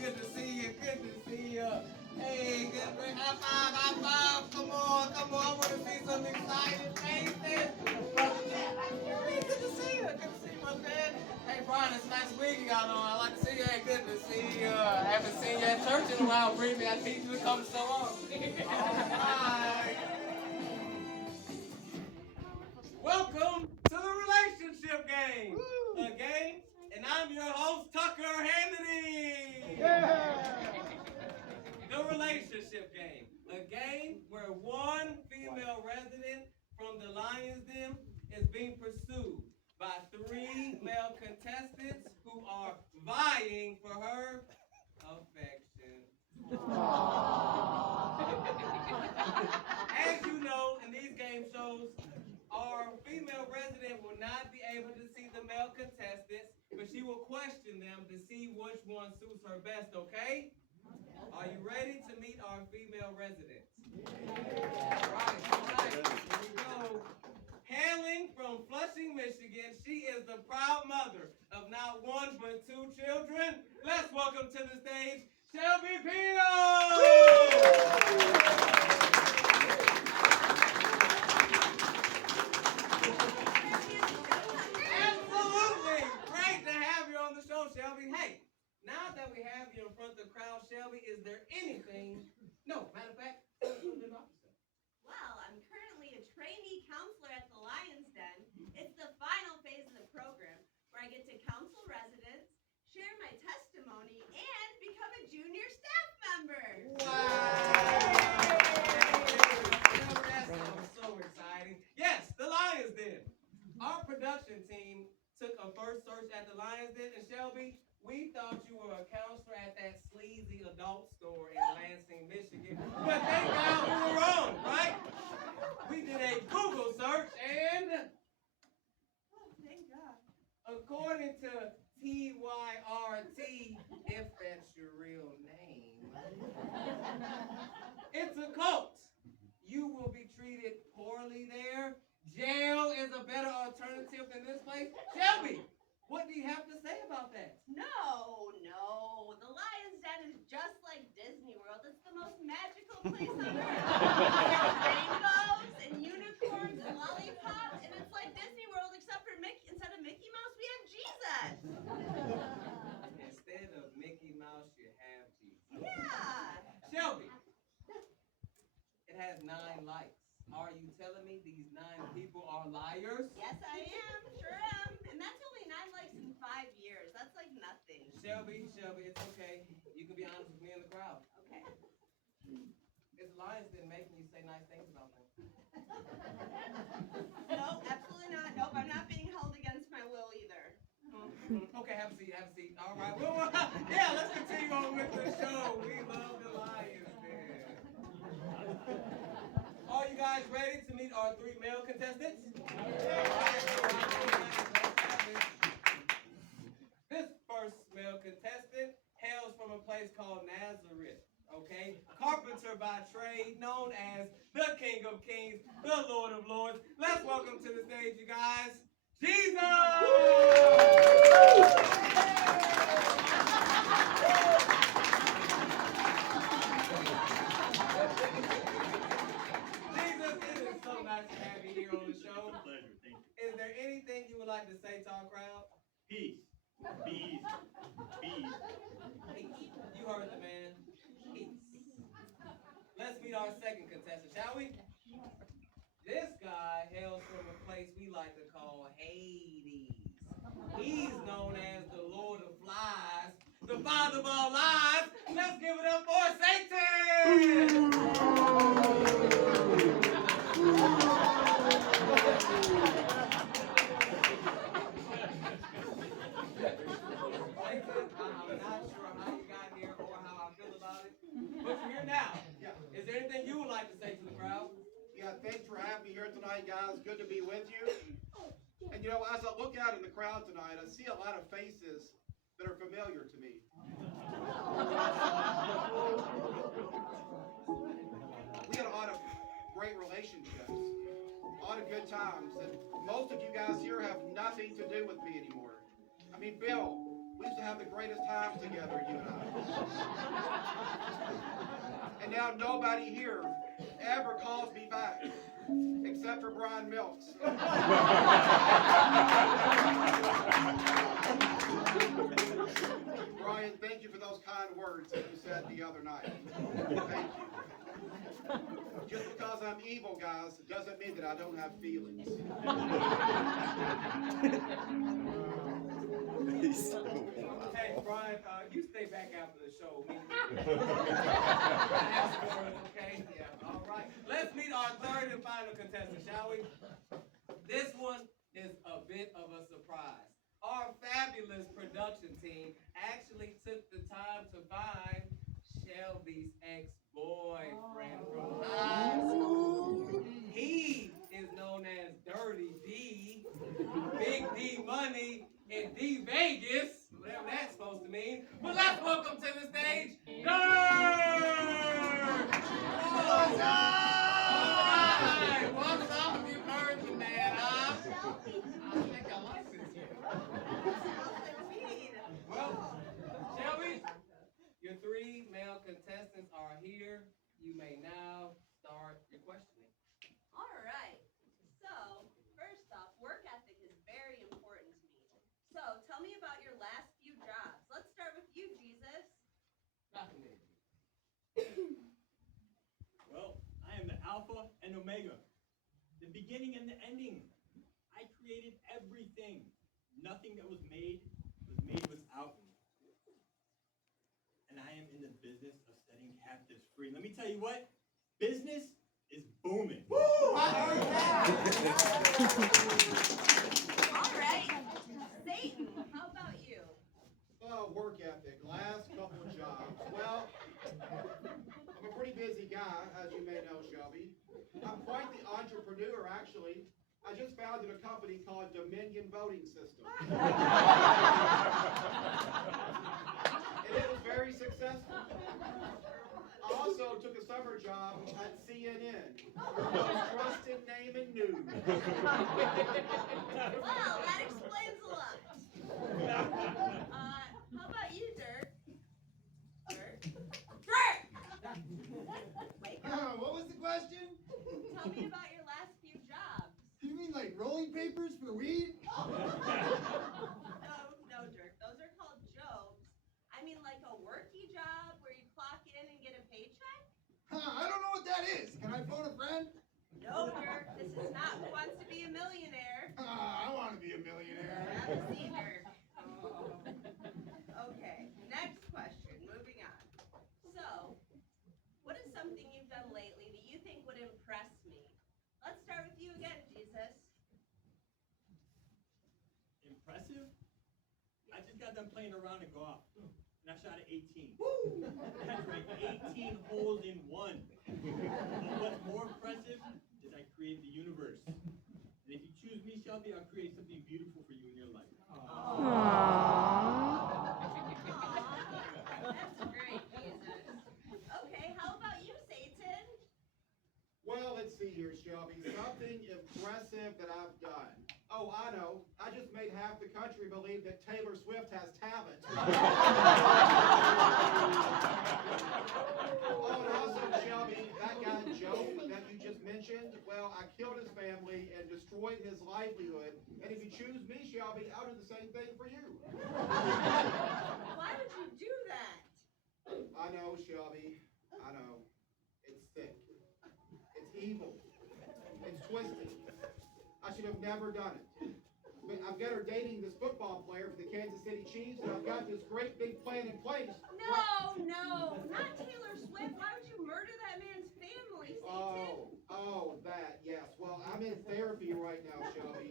Good to see you. Good to see you. Hey, good. High five, high five. Come on, come on. I want to see some excited faces. Brother Dad, good to see you. Good to see you, Brother Dad. Hey, Brian, it's a nice wig you got on. I like to see you. Hey, good to see you. I haven't seen you at church in a while, Brittany. I need you to come so often. All right. Welcome to the relationship game. A game, and I'm your host, Tucker Hannity. The relationship game. A game where one female resident from the Lion's Den is being pursued by three male contestants who are vying for her affection. As you know, in these game shows, our female resident will not be able to see the male contestants, but she will question them to see which one suits her best, okay? Are you ready to meet our female residents? All right, here we go. Hailing from Flushing, Michigan, she is the proud mother of not one but two children. Let's welcome to the stage, Shelby Pino! Absolutely! Great to have you on the show, Shelby. Hey, now that we have you in front of the crowd, Shelby, is there anything... No, matter of fact, Well, I'm currently a trainee counselor at the Lion's Den. It's the final phase of the program where I get to counsel residents, share my testimony, and become a junior staff member. Wow! That sounds so exciting. Yes, the Lion's Den. Our production team took a first search at the Lion's Den, and Shelby, we thought you were a counselor at that sleazy adult store in Lansing, Michigan. But thank God we were wrong, right? We did a Google search, and Oh, thank God. according to TYRT, if that's your real name, it's a cult. You will be treated poorly there. Jail is a better alternative than this place. Shelby, what do you have to say about that? No. The Lion's Den is just like Disney World. It's the most magical place on earth. Rainbows and unicorns and lollipops, and it's like Disney World except for instead of Mickey Mouse, we have Jesus. Instead of Mickey Mouse, you have Jesus. Yeah. Shelby, it has 9 likes. Are you telling me these 9 people are liars? Yes, I am. Sure am. And that's only 9 likes in 5 years. That's like nothing. Shelby, it's okay. You can be honest with me in the crowd. Okay. It's Lions that making you say nice things about them. Nope, absolutely not. Nope, I'm not being held against my will either. Okay, have a seat. All right. Well, yeah, let's continue on with the show. We love the Lions Den. Are you guys ready to meet our 3 male contestants? This first male contestant hails from a place called Nazareth. Okay, carpenter by trade, known as the King of Kings, the Lord of Lords. Let's welcome to the stage, you guys, Jesus! Jesus, it is so nice to have you here on the show. It's a pleasure, thank you. Is there anything you would like to say to our crowd? Peace. Be easy. Be easy. You heard the man. Peace. Let's meet our second contestant, shall we? This guy hails from a place we like to call Hades. He's known as the Lord of Flies, the father of all lies. Let's give it up for Satan! I'm not sure how you got here or how I feel about it, but you're here now. Is there anything you would like to say to the crowd? Yeah, thanks for having me here tonight, guys. Good to be with you. And you know, as I look out in the crowd tonight, I see a lot of faces that are familiar to me. We had a lot of great relationships, a lot of good times, and most of you guys here have nothing to do with me anymore. I mean, Bill, We used to have the greatest times together, you and I. And now nobody here ever calls me back, except for Brian Milks. Brian, thank you for those kind words that you said the other night. Thank you. Just because I'm evil, guys, doesn't mean that I don't have feelings. Hey, Brian, you stay back after the show. Okay? Yeah, all right. Let's meet our third and final contestant, shall we? This one is a bit of a surprise. Our fabulous production team actually took the time to find Shelby's ex-boyfriend from high school. He is known as Dirty D, Big D Money, and D Vegas, whatever that's supposed to mean. But let's welcome to the stage, Dirk! What's up? What's up? You heard the man, huh? Shelby. I think I like this here. Well, Shelby, your three male contestants are here. You may now start your questioning. All right. So, first off, work ethic is very important to me. So, tell me about your last few jobs. Let's start with you, Jesus. Nothing there. Well, I am the Alpha and Omega, the beginning and the ending. I created everything. Nothing that was made without me. And I am in the business of setting captives free. Let me tell you what, business is booming. All right. Satan, how about you? Oh, work ethic, last couple of jobs. Well, I'm a pretty busy guy, as you may know, Shelby. I'm quite the entrepreneur, actually. I just founded a company called Dominion Voting System. And it was very successful. I also took a summer job at CNN, your most trusted name in news. Well, that explains a lot. How about you, Dirk? Dirk? Wake up. What was the question? Tell me about your last few jobs. You mean like rolling papers for weed? No, Dirk. Those are called jobs. I mean like a worky job where you clock in and get a paycheck? I don't know what that is. Can I phone a friend? No, Dirk. This is not Who Wants to Be a Millionaire. I want to be a millionaire. Have a seat, Dirk. Okay, next question. Moving on. So, what is something you've done lately that you think would impress me? Let's start with you again, Jesus. Impressive? I just got done playing around in golf, and I shot at 18. That's right, 18 holes in one. But what's more impressive is I created the universe. And if you choose me, Shelby, I'll create something beautiful for you in your life. That's great, Jesus. Okay, how about you, Satan? Well, let's see here, Shelby. Something impressive that I've done. Oh, I know. I just made half the country believe that Taylor Swift has talent. Oh, and also, Shelby, that guy Joe that you just mentioned, well, I killed his family and destroyed his livelihood. And if you choose me, Shelby, I'll do the same thing for you. Why would you do that? I know, Shelby. I know. It's sick. It's evil. It's twisted. I should have never done it. But I've got her dating this football player for the Kansas City Chiefs, and I've got this great big plan in place. No, not Taylor Swift. Why would you murder that man's family, Satan? Oh, that, yes. Well, I'm in therapy right now, Shelby.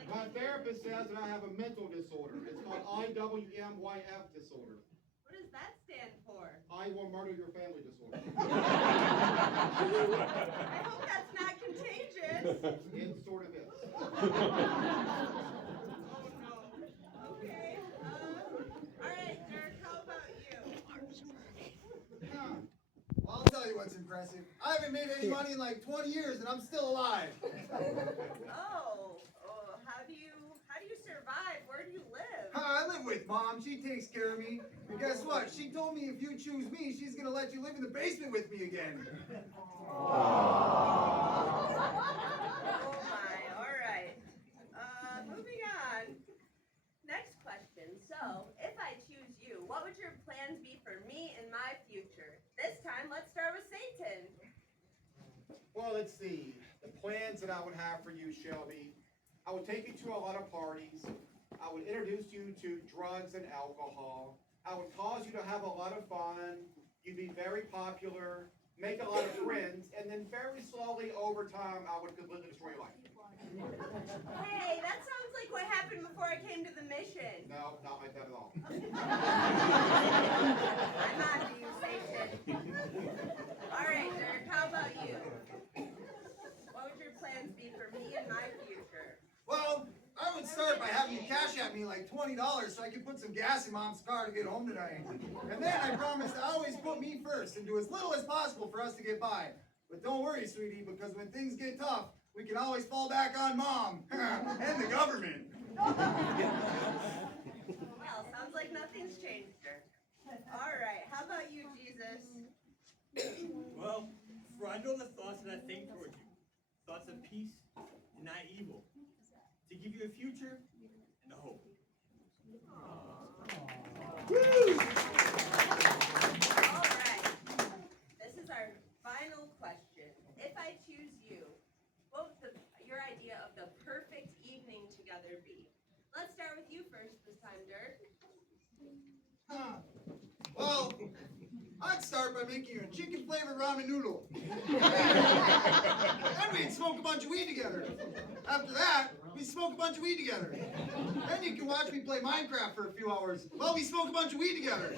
And my therapist says that I have a mental disorder. It's called IWMYF disorder. What does that stand for? I will murder your family disorder. I hope that's not contagious. It sort of is. Oh no. Okay. All right, Dirk. How about you? Well, I'll tell you what's impressive. I haven't made any money in like 20 years and I'm still alive. Oh, how do you survive? Mom. She takes care of me. And guess what? She told me if you choose me, she's gonna let you live in the basement with me again. Oh my, all right. Moving on. Next question. So, if I choose you, what would your plans be for me in my future? This time, let's start with Satan. Well, let's see. The plans that I would have for you, Shelby, I would take you to a lot of parties. I would introduce you to drugs and alcohol. I would cause you to have a lot of fun. You'd be very popular, make a lot of friends, and then very slowly over time, I would completely destroy your life. Hey, that sounds like what happened before I came to the mission. No, not like that at all. I'm on to you, Satan. All right, Dirk, how about you? What would your plans be for me in my future? Well, I would start by having you cash at me like $20 so I could put some gas in Mom's car to get home tonight. And then I promised to always put me first and do as little as possible for us to get by. But don't worry, sweetie, because when things get tough, we can always fall back on Mom and the government. Well, sounds like nothing's changed, Dirk. All right, how about you, Jesus? Well, for I know the thoughts that I think toward you, thoughts of peace and not evil, to give you a future and a hope. All right, this is our final question. If I choose you, what would your idea of the perfect evening together be? Let's start with you first this time, Dirk. Well, I'd start by making you a chicken flavored ramen noodle. Then we'd smoke a bunch of weed together. After that, we smoke a bunch of weed together. Then you can watch me play Minecraft for a few hours while we smoke a bunch of weed together.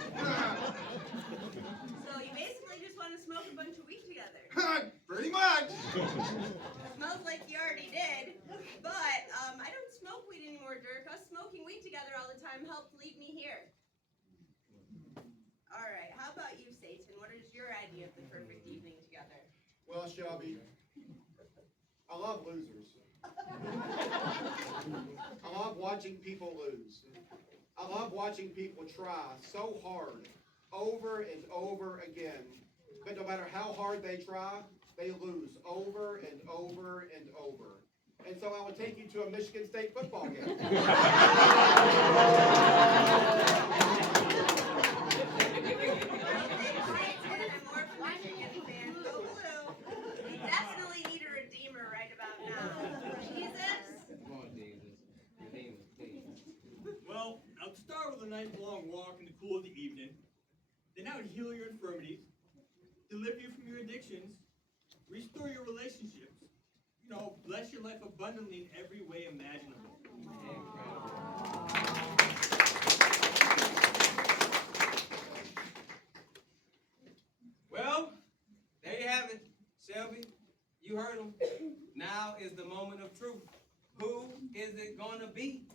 So you basically just want to smoke a bunch of weed together. Pretty much. Smells like you already did. But I don't smoke weed anymore, Dirk. Us smoking weed together all the time helped lead me here. All right, how about you, Satan? What is your idea of the perfect evening together? Well, Shelby, I love losers. I love watching people lose. I love watching people try so hard over and over again. But no matter how hard they try, they lose over and over and over. And so I would take you to a Michigan State football game. We definitely need a redeemer right about now. Jesus? Come on, Jesus. Redeem us, please. Well, I'll start with a nice long walk in the cool of the evening. Then I would heal your infirmities, deliver you from your addictions, restore your relationships, bless your life abundantly in every way imaginable. Well, there you have it, Shelby. You heard him. Now is the moment of truth. Who is it gonna be?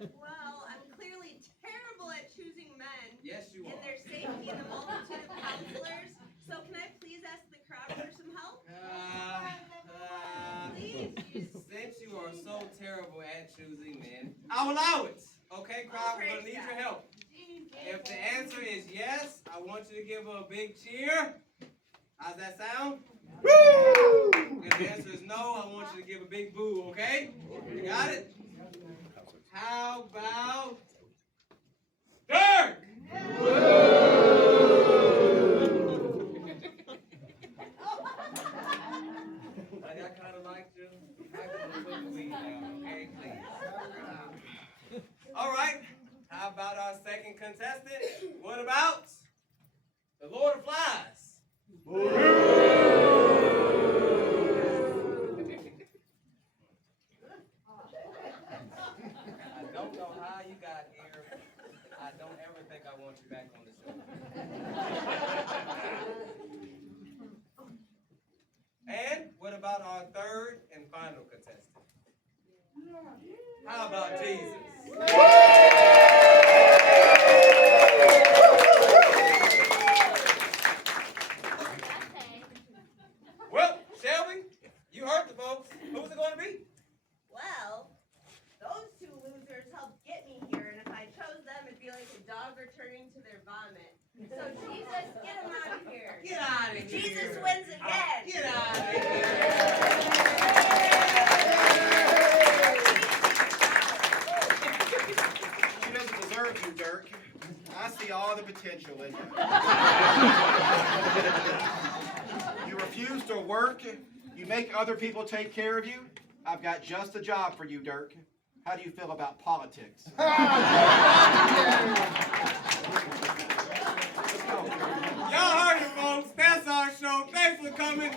Well, I'm clearly terrible at choosing men Yes, you and are. their safety in the multitude of counselors. So can I please ask the crowd for some help? Please, Jesus. Since you are so terrible at choosing men, I'll allow it. Okay, crowd, we're gonna need your help. If the answer is yes, I want you to give her a big cheer. How's that sound? Woo! If the answer is no, I want you to give a big boo, okay? You got it? How about Dirk? I kind of like you. I can put the weed down, okay, please. All right. How about our second contestant? What about the Lord of Flies? I don't know how you got here. I don't ever think I want you back on the show. And what about our third and final contestant? How about Jesus? Well, Shelby, you heard the folks. Who's it going to be? Well, those two losers helped get So Jesus, get him out of here. Get out of here. Jesus wins again. Get out of here. She doesn't deserve you, Dirk. I see all the potential in you. You refuse to work. You make other people take care of you. I've got just a job for you, Dirk. How do you feel about politics? Y'all heard it, folks. That's our show. Thanks for coming.